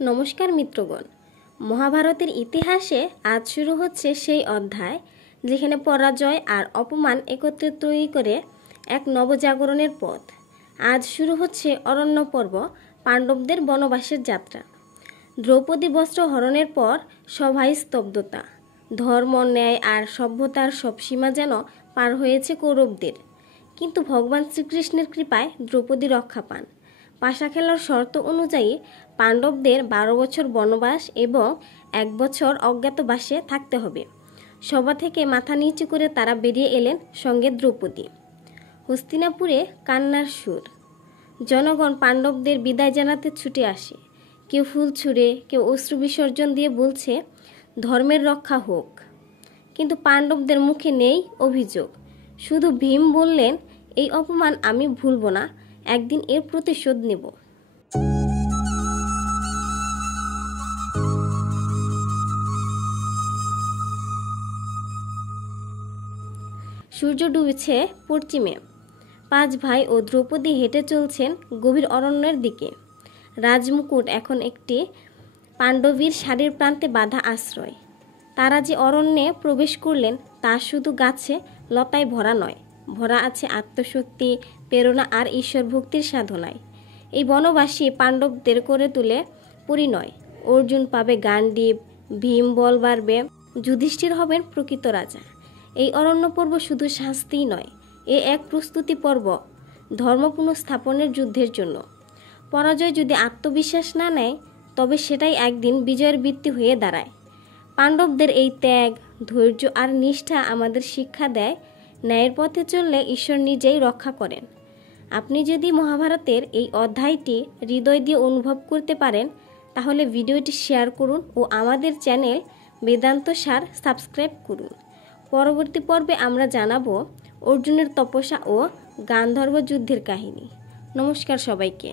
নমস্কার মিত্রগণ, মহাভারতের ইতিহাসে আজ শুরু হচ্ছে সেই অধ্যায় যেখানে পরাজয় আর অপমান একত্রে তৈরি করে এক নবজাগরণের পথ। আজ শুরু হচ্ছে অরণ্য পর্ব, পাণ্ডবদের বনবাসের যাত্রা। দ্রৌপদী বস্ত্র হরণের পর সভায় স্তব্ধতা। ধর্ম, ন্যায় আর সভ্যতার সব সীমা যেন পার হয়েছে কৌরবদের। কিন্তু ভগবান শ্রীকৃষ্ণের কৃপায় দ্রৌপদী রক্ষা পান। পাশা খেলার শর্ত অনুযায়ী পাণ্ডবদের 12 বছর বনবাস এবং 1 বছর অজ্ঞাতবাসে থাকতে হবে। সভা থেকে মাথা নিচু করে তারা বেরিয়ে এলেন, সঙ্গে দ্রৌপদী। হস্তিনাপুরে কান্নার সুর। জনগণ পাণ্ডবদের বিদায় জানাতে ছুটে আসে। কেউ ফুল ছুঁড়ে, কেউ অশ্রু বিসর্জন দিয়ে বলছে, ধর্মের রক্ষা হোক। কিন্তু পাণ্ডবদের মুখে নেই অভিযোগ। শুধু ভীম বললেন, এই অপমান আমি ভুলব না, একদিন এর প্রতিশোধ নেব। সূর্য ডুবেছে পশ্চিমে। 5 ভাই ও দ্রৌপদী হেঁটে চলছেন গভীর অরণ্যের দিকে। রাজমুকুট এখন একটি পাণ্ডবীর শাড়ির প্রান্তে বাঁধা আশ্রয়। তারা যে অরণ্যে প্রবেশ করলেন তা শুধু গাছে লতায় ভরা নয়, ভরা আছে আত্মশক্তি, প্রেরণা আর ঈশ্বর ভক্তির সাধনায়। এই বনবাসী পাণ্ডবদের করে তুলে পরিণয়। অর্জুন পাবে গান্ডীব, ভীম বল বাড়বে, যুধিষ্ঠির হবেন প্রকৃত রাজা। এই অরণ্য পর্ব শুধু শাস্তিই নয়, এ এক প্রস্তুতি পর্ব ধর্ম পুনঃস্থাপনের যুদ্ধের জন্য। পরাজয় যদি আত্মবিশ্বাস না নেয়, তবে সেটাই একদিন বিজয়ের ভিত্তি হয়ে দাঁড়ায়। পাণ্ডবদের এই ত্যাগ, ধৈর্য আর নিষ্ঠা আমাদের শিক্ষা দেয়, ন্যায়ের পথে চললে ঈশ্বর নিজেই রক্ষা করেন। আপনি যদি মহাভারতের এই অধ্যায়টি হৃদয় দিয়ে অনুভব করতে পারেন, তাহলে ভিডিওটি শেয়ার করুন ও আমাদের চ্যানেল বেদান্ত সার সাবস্ক্রাইব করুন। পরবর্তী পর্বে আমরা জানাবো অর্জুনের তপস্যা ও গান্ধর্ব যুদ্ধের কাহিনী। নমস্কার সবাইকে।